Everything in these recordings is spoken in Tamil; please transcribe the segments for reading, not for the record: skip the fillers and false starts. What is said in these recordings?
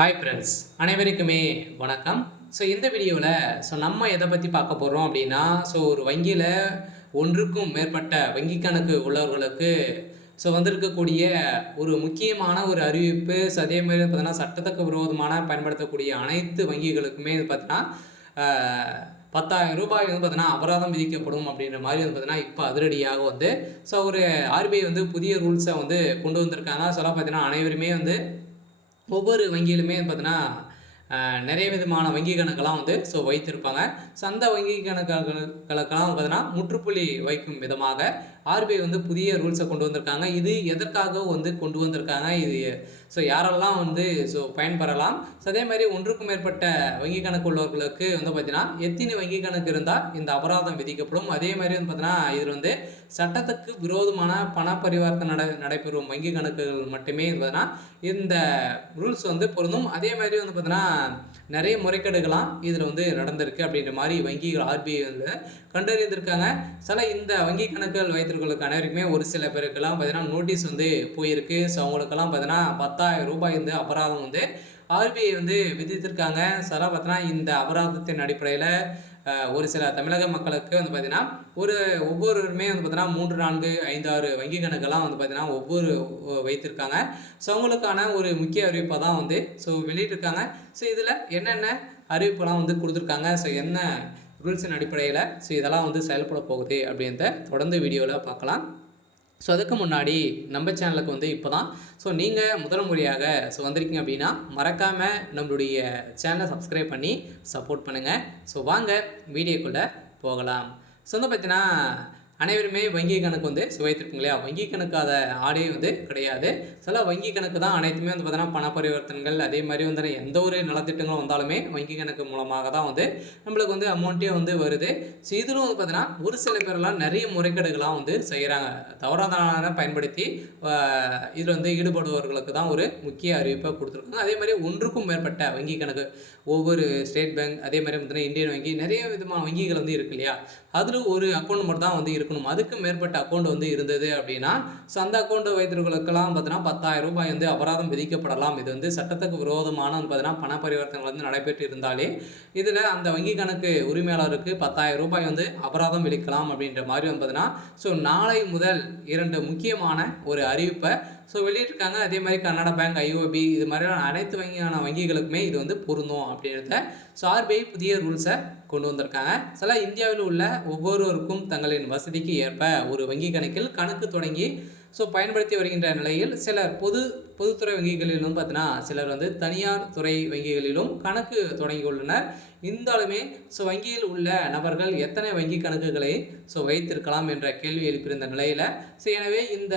ஹாய் ஃப்ரெண்ட்ஸ், அனைவருக்குமே வணக்கம். இந்த வீடியோவில் நம்ம எதை பற்றி பார்க்க போகிறோம் அப்படின்னா, ஒரு வங்கியில் ஒன்றுக்கும் மேற்பட்ட வங்கி கணக்கு உள்ளவர்களுக்கு வந்திருக்கக்கூடிய ஒரு முக்கியமான ஒரு அறிவிப்பு. அதே மாதிரி பார்த்தீங்கன்னா, சட்டத்துக்கு விரோதமான பயன்படுத்தக்கூடிய அனைத்து வங்கிகளுக்குமே பார்த்தீங்கன்னா, ரூ. 10,000 வந்து பார்த்தீங்கன்னா அபராதம் விதிக்கப்படும் அப்படின்ற மாதிரி வந்து பார்த்தீங்கன்னா, இப்போ அதிரடியாக வந்து ஒரு ஆர்பிஐ வந்து புதிய ரூல்ஸை வந்து கொண்டு வந்திருக்காங்க. பார்த்தீங்கன்னா அனைவருமே வந்து ஒவ்வொரு வங்கியிலுமே பார்த்தீங்கன்னா, நிறைய விதமான வங்கி கணக்கெல்லாம் வந்து வைத்திருப்பாங்க. அந்த வங்கி கணக்குகளுக்கெல்லாம் பார்த்தீங்கன்னா, முற்றுப்புள்ளி வைக்கும் விதமாக ஆர்பிஐ வந்து புதிய ரூல்ஸை கொண்டு வந்திருக்காங்க. இது எதற்காக வந்து கொண்டு வந்திருக்காங்க? இது யாரெல்லாம் வந்து பயன்பெறலாம்? அதே மாதிரி ஒன்றுக்கும் மேற்பட்ட வங்கி கணக்கு உள்ளவர்களுக்கு வந்து பார்த்தீங்கன்னா, எத்தனை வங்கி கணக்கு இருந்தால் இந்த அபராதம் விதிக்கப்படும்? அதே மாதிரி வந்து பார்த்தீங்கன்னா, இதில் வந்து சட்டத்துக்கு விரோதமான பண பரிவர்த்தனை நடைபெறும் வங்கி கணக்குகள் மட்டுமே பார்த்தீங்கன்னா, இந்த ரூல்ஸ் வந்து பொருந்தும். அதே மாதிரி வந்து பார்த்தீங்கன்னா, நிறைய முறைகேடுகளாம் இதில் வந்து நடந்திருக்கு அப்படின்ற மாதிரி வங்கிகள் ஆர்பிஐ வந்து கண்டறிந்திருக்காங்க. இந்த வங்கி கணக்குகள் வைத்திருக்கிறவங்களுக்கு அனைவருக்குமே ஒரு சில பேருக்கெல்லாம் பார்த்தீங்கன்னா நோட்டீஸ் வந்து போயிருக்கு. அவங்களுக்கெல்லாம் பார்த்தீங்கன்னா ரூ. 10,000 வந்து அபராதம் வந்து ஆர்பிஐ வந்து விதித்திருக்காங்க. பார்த்தீங்கன்னா இந்த அபராதத்தின் அடிப்படையில் ஒரு சில தமிழக மக்களுக்கு வந்து பார்த்தீங்கன்னா ஒவ்வொருவருமே வந்து பார்த்தீங்கன்னா 3, 4, 5, 6 வங்கி கணக்கெல்லாம் வந்து பார்த்தீங்கன்னா வைத்திருக்காங்க. அவங்களுக்கான ஒரு முக்கிய அறிவிப்பாக தான் வந்து வெளியிட்டிருக்காங்க. இதில் என்னென்ன அறிவிப்பெல்லாம் வந்து கொடுத்துருக்காங்க, என்ன ரூல்ஸின் அடிப்படையில் இதெல்லாம் வந்து செயல்பட போகுது அப்படின்றத தொடர்ந்து வீடியோவில் பார்க்கலாம். அதுக்கு முன்னாடி நம்ம சேனலுக்கு வந்து இப்போ தான் நீங்கள் முதல் முறையாக வந்திருக்கீங்க அப்படின்னா மறக்காமல் நம்மளுடைய சேனலை சப்ஸ்கிரைப் பண்ணி சப்போர்ட் பண்ணுங்கள். வாங்க வீடியோக்குள்ளே போகலாம். வந்து பார்த்தீங்கன்னா, அனைவருமே வங்கி கணக்கு வந்து வைத்திருப்பீங்க இல்லையா? வங்கி கணக்காத ஆடே வந்து கிடையாது. வங்கி கணக்கு தான் அனைத்துமே வந்து பார்த்தீங்கன்னா பண பரிவர்த்தனைகள், அதே மாதிரி வந்து எந்த ஒரு நலத்திட்டங்களும் வந்தாலுமே வங்கி கணக்கு மூலமாக தான் வந்து நம்மளுக்கு வந்து அமௌண்ட்டே வந்து வருது. இதிலும் வந்து பார்த்தீங்கன்னா ஒரு சில பேரெல்லாம் நிறைய முறைகேடுகளாக வந்து செய்கிறாங்க. தவறான பயன்படுத்தி இதில் வந்து ஈடுபடுபவர்களுக்கு தான் ஒரு முக்கிய அறிவிப்பை கொடுத்துருக்காங்க. அதே மாதிரி ஒன்றுக்கும் மேற்பட்ட வங்கி கணக்கு, ஒவ்வொரு ஸ்டேட் பேங்க், அதே மாதிரி பார்த்தீங்கன்னா இந்தியன் வங்கி, நிறைய விதமான வங்கிகள் வந்து இருக்கு இல்லையா? அதில் ஒரு அக்கௌண்ட் மட்டும் தான் வந்து இருக்கணும். அதுக்கு மேற்பட்ட அக்கௌண்ட் வந்து இருந்தது அப்படின்னா அந்த அக்கௌண்ட் வைத்திருக்கிறவர்களுக்கெல்லாம் பார்த்தீங்கன்னா ரூ. 10,000 வந்து அபராதம் விதிக்கப்படலாம். இது வந்து சட்டத்துக்கு விரோதமான பார்த்தீங்கன்னா பண பரிவர்த்தனைகள் வந்து நடைபெற்று இருந்தாலே இதில் அந்த வங்கி கணக்கு உரிமையாளருக்கு ரூ. 10,000 வந்து அபராதம் விதிக்கலாம் அப்படின்ற மாதிரி வந்து பார்த்தீங்கன்னா நாளை முதல் 2 முக்கியமான ஒரு அறிவிப்பை வெளியிட்டிருக்காங்க. அதே மாதிரி கர்நாடகா பேங்க், ஐஓபி, இது மாதிரியான அனைத்து வங்கிகளுக்குமே இது வந்து பொருந்தும் அப்படின்றத ஆர்பிஐ புதிய ரூல்ஸை கொண்டு வந்திருக்காங்க. இந்தியாவில் உள்ள ஒவ்வொருவருக்கும் தங்களின் வசதிக்கு ஏற்ப ஒரு வங்கி கணக்கில் கணக்கு தொடங்கி பயன்படுத்தி வருகின்ற நிலையில் சிலர் பொதுத்துறை வங்கிகளிலும் பார்த்தீங்கன்னா சிலர் வந்து தனியார் துறை வங்கிகளிலும் கணக்கு தொடங்கியுள்ளனர். இருந்தாலுமே வங்கியில் உள்ள நபர்கள் எத்தனை வங்கி கணக்குகளை வைத்திருக்கலாம் என்ற கேள்வி எழுப்பியிருந்த நிலையில் எனவே இந்த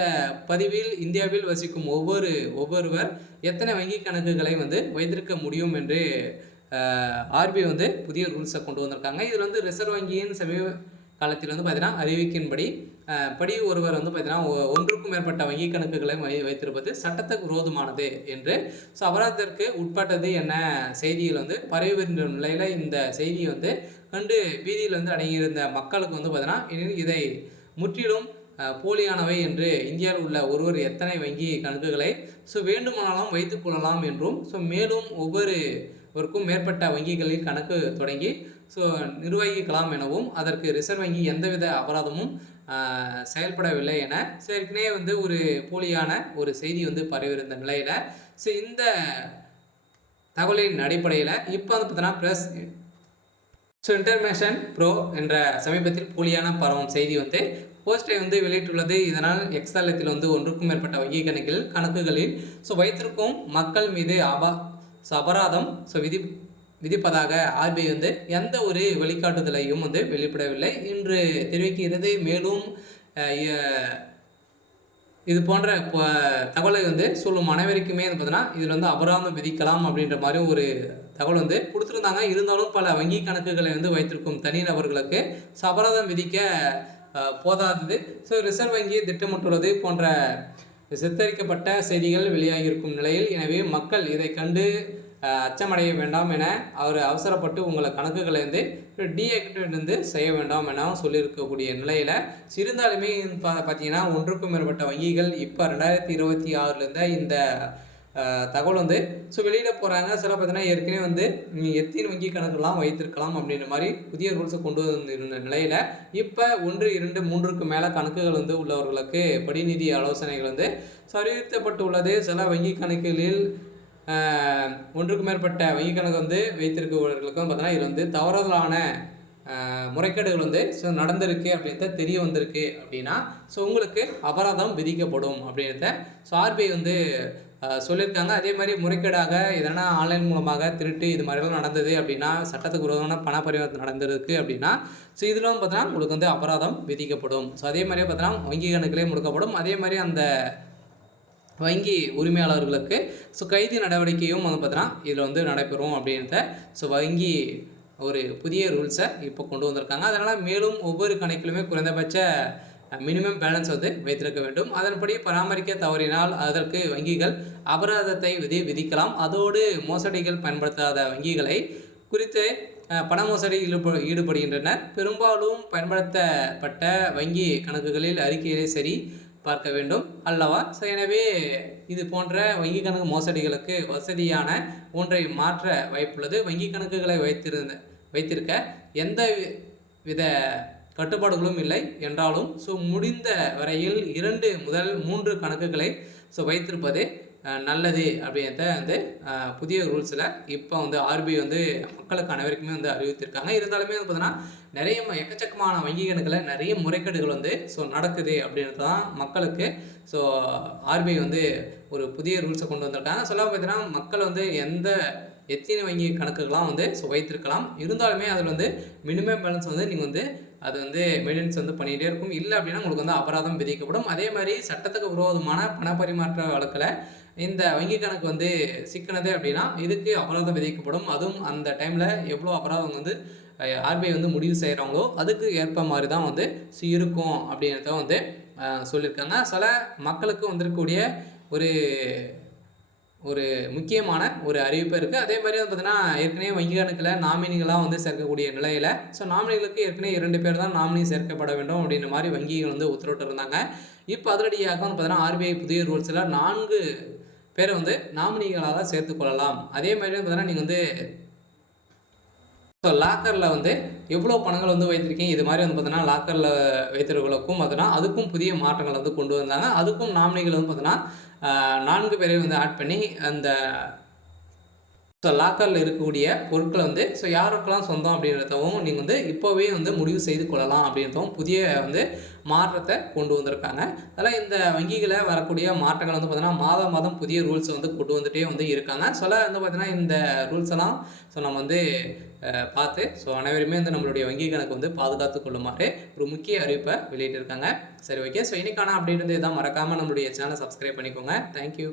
பதிவில் இந்தியாவில் வசிக்கும் ஒவ்வொருவர் எத்தனை வங்கி கணக்குகளை வந்து வைத்திருக்க முடியும் என்று ஆர்பிஐ வந்து புதிய ரூல்ஸை கொண்டு வந்திருக்காங்க. இதில் வந்து ரிசர்வ் வங்கியின் சமீப காலத்தில் வந்து பார்த்தீங்கன்னா அறிவிக்கின்படி ஒருவர் வந்து பார்த்தீங்கன்னா ஒன்றுக்கும் மேற்பட்ட வங்கி கணக்குகளை வைத்திருப்பது சட்டத்துக்கு விரோதமானது என்று அபராதத்திற்கு உட்பட்டது என செய்திகள் வந்து பரவி வருகின்ற நிலையில் இந்த செய்தியை வந்து கண்டு வீதியில் வந்து அடங்கியிருந்த மக்களுக்கு வந்து பார்த்தீங்கன்னா இதை முற்றிலும் போலியானவை என்று இந்தியாவில் உள்ள ஒருவர் எத்தனை வங்கி கணக்குகளை வேண்டுமானாலும் வைத்துக் கொள்ளலாம் என்றும் மேலும் ஒவ்வொருவருக்கும் மேற்பட்ட வங்கிகளில் கணக்கு தொடங்கி நிர்வகிக்கலாம் எனவும் அதற்கு ரிசர்வ் வங்கி எந்தவித அபராதமும் செயல்படவில்லை என ஏற்கனவே வந்து ஒரு போலியான ஒரு செய்தி வந்து பரவியிருந்த நிலையில் இந்த தகவலின் அடிப்படையில் இப்போ வந்து பார்த்தீங்கன்னா ப்ரெஸ் இன்ஃபர்மேஷன் ப்ரோ என்ற சமீபத்தில் போலியான பரவும் செய்தி வந்து போஸ்டை வந்து வெளியிட்டுள்ளது. இதனால் எக்ஸ் தளத்தில் வந்து ஒன்றுக்கும் மேற்பட்ட வங்கி கணக்குகளில் வைத்திருக்கும் மக்கள் மீது அபராதம் விதிப்பதாக ஆர்பிஐ வந்து எந்த ஒரு வழிகாட்டுதலையும் வந்து வெளியிடவில்லை என்று தெரிவிக்கிறது. மேலும் இது போன்ற தகவலை வந்து சொல்லும் அனைவருக்குமே பார்த்தீங்கன்னா இதில் வந்து அபராதம் விதிக்கலாம் அப்படின்ற மாதிரி ஒரு தகவல் வந்து கொடுத்துருந்தாங்க. இருந்தாலும் பல வங்கி கணக்குகளை வந்து வைத்திருக்கும் தனிநபர்களுக்கு அபராதம் விதிக்க போதாதது ரிசர்வ் வங்கி திட்டமிட்டுள்ளது போன்ற சித்தரிக்கப்பட்ட செய்திகள் வெளியாகியிருக்கும் நிலையில் எனவே மக்கள் இதை கண்டு அச்சமடைய வேண்டாம் என அவர் அவசரப்பட்டு உங்களை கணக்குகளை வந்து டீஆக்டிவேட் வந்து செய்ய வேண்டாம் என சொல்லியிருக்கக்கூடிய நிலையில் இருந்தாலுமே பார்த்தீங்கன்னா ஒன்றுக்கும் மேற்பட்ட வங்கிகள் இப்போ 2026 இந்த தகவல் வந்து வெளியிட போகிறாங்க. சில பார்த்தீங்கன்னா ஏற்கனவே வந்து எத்தனை வங்கி கணக்குலாம் வைத்திருக்கலாம் அப்படின்ற மாதிரி புதிய ரூல்ஸை கொண்டு வந்திருந்த நிலையில் இப்போ 1, 2, 3க்கு மேலே கணக்குகள் வந்து உள்ளவர்களுக்கு படிநிதி ஆலோசனைகள் வந்து அறிவிக்கப்பட்டுள்ளது. சில வங்கி கணக்குகளில் 1க்கு மேற்பட்ட வங்கி கணக்கு வந்து வைத்திருக்கவர்களுக்கும் பார்த்தீங்கன்னா இது வந்து தவறுதலான முறைகேடுகள் வந்து நடந்திருக்கு அப்படின்றத தெரிய வந்திருக்கு அப்படின்னா உங்களுக்கு அபராதம் விதிக்கப்படும் அப்படின்றத ஆர்பிஐ வந்து சொல்லியிருக்காங்க. அதே மாதிரி முறைகேடாக எதனா ஆன்லைன் மூலமாக திருட்டு இது மாதிரிலாம் நடந்தது அப்படின்னா, சட்டத்துக்கு விரோதமான பண பரிவர்த்தனை நடந்திருக்கு அப்படின்னா இதெல்லாம் பார்த்தீங்கன்னா உங்களுக்கு வந்து அபராதம் விதிக்கப்படும். அதே மாதிரியே பார்த்தீங்கன்னா வங்கி கணக்கிலே முடக்கப்படும். அதே மாதிரி அந்த வங்கி உரிமையாளர்களுக்கு கைது நடவடிக்கையும் வந்து பார்த்தீங்கன்னா இதில் வந்து நடைபெறும் அப்படின்றத வங்கி ஒரு புதிய ரூல்ஸை இப்போ கொண்டு வந்திருக்காங்க. அதனால் மேலும் ஒவ்வொரு கணக்கிலுமே குறைந்தபட்ச மினிமம் பேலன்ஸ் வந்து வைத்திருக்க வேண்டும். அதன்படி பராமரிக்க தவறினால் அதற்கு வங்கிகள் அபராதத்தை விதிக்கலாம். அதோடு மோசடிகள் பயன்படுத்தாத வங்கிகளை குறித்து பண மோசடியில் ஈடுபடுகின்றனர். பெரும்பாலும் பயன்படுத்தப்பட்ட வங்கி கணக்குகளில் அறிக்கையிலே சரி பார்க்க வேண்டும் அல்லவா? எனவே இது போன்ற வங்கி கணக்கு மோசடிகளுக்கு வசதியான ஒன்றை மாற்ற வாய்ப்புள்ளது. வங்கி கணக்குகளை வைத்திருக்க எந்த வித கட்டுப்பாடுகளும் இல்லை என்றாலும் முடிந்த வரையில் 2 முதல் 3 கணக்குகளை வைத்திருப்பது நல்லது அப்படின்றத வந்து புதிய ரூல்ஸில் இப்போ வந்து ஆர்பிஐ வந்து மக்களுக்கு அனைவருக்குமே வந்து அறிவித்திருக்காங்க. இருந்தாலுமே வந்து பார்த்தீங்கன்னா நிறைய எக்கச்சக்கமான வங்கி கணக்கில் நிறைய முறைகேடுகள் வந்து நடக்குது அப்படின்றது தான் மக்களுக்கு ஆர்பிஐ வந்து ஒரு புதிய ரூல்ஸை கொண்டு வந்திருக்காங்க. சொல்ல பார்த்தீங்கன்னா மக்கள் வந்து எத்தனை வங்கி கணக்குகள்லாம் வந்து வைத்திருக்கலாம். இருந்தாலுமே அதில் வந்து மினிமம் பேலன்ஸ் வந்து நீங்கள் வந்து அது வந்து மெயின்டெனன்ஸ் வந்து பண்ணிகிட்டே இருக்கும். இல்லை அப்படின்னா உங்களுக்கு வந்து அபராதம் விதிக்கப்படும். அதே மாதிரி சட்டத்துக்கு விரோதமான பண பரிமாற்ற வழக்கில் இந்த வங்கி கணக்கு வந்து சிக்கினது அப்படின்னா இதுக்கு அபராதம் விதிக்கப்படும். அதுவும் அந்த டைமில் எவ்வளோ அபராதம் வந்து ஆர்பிஐ வந்து முடிவு செய்கிறாங்களோ அதுக்கு ஏற்ப மாதிரி தான் வந்து இருக்கும் அப்படின்றத வந்து சொல்லியிருக்காங்க. சில மக்களுக்கு வந்திருக்கக்கூடிய ஒரு முக்கியமான ஒரு அறிவிப்பு இருக்குது. அதே மாதிரி வந்து பார்த்தீங்கன்னா ஏற்கனவே வங்கி கணக்கில் நாமினிகளாக வந்து சேர்க்கக்கூடிய நிலையில் நாமினிகளுக்கு ஏற்கனவே 2 பேர் தான் நாமினி சேர்க்கப்பட வேண்டும் அப்படின்ற மாதிரி வங்கிகள் வந்து உத்தரவிட்டு இருந்தாங்க. இப்போ அதிரடியாக வந்து பார்த்தீங்கன்னா ஆர்பிஐ புதிய ரூல்ஸில் 4 பேரை வந்து நாமினிகளாக சேர்த்துக்கொள்ளலாம். அதே மாதிரி வந்து பார்த்தீங்கன்னா நீங்கள் வந்து லாக்கரில் வந்து எவ்வளோ பணங்கள் வந்து வைத்திருக்கீங்க இது மாதிரி வந்து பார்த்தீங்கன்னா லாக்கரில் வைத்திருக்கிறவங்களுக்கும் பார்த்தீங்கன்னா அதுக்கும் புதிய மாற்றங்கள் வந்து கொண்டு வந்தாங்க. அதுக்கும் நாமினிகள் வந்து பார்த்தீங்கன்னா 4 பேரை வந்து ஆட் பண்ணி அந்த லாக்கரில் இருக்கக்கூடிய பொருட்களை வந்து யாருக்கெல்லாம் சொந்தம் அப்படின்றதவும் நீங்கள் வந்து இப்போவே வந்து முடிவு செய்து கொள்ளலாம் அப்படின்றதும் புதிய வந்து மாற்றத்தை கொண்டு வந்திருக்காங்க. அதனால் இந்த வங்கிகளை வரக்கூடிய மாற்றங்கள் வந்து பார்த்தீங்கன்னா மாதம் புதிய ரூல்ஸ் வந்து கொண்டு வந்துகிட்டே வந்து இருக்காங்க. வந்து பார்த்தீங்கன்னா இந்த ரூல்ஸ் எல்லாம் நம்ம வந்து பார்த்து அனைவருமே வந்து நம்மளுடைய வங்கி கணக்கு வந்து பாதுகாத்து கொள்ளுமாறு ஒரு முக்கிய அறிவிப்பை வெளியிட்டிருக்காங்க. சரி, ஓகே. இன்னைக்கான அப்டேட் வந்து இதான். மறக்காமல் நம்மளுடைய சேனலை சப்ஸ்கிரைப் பண்ணிக்கோங்க. தேங்க்யூ.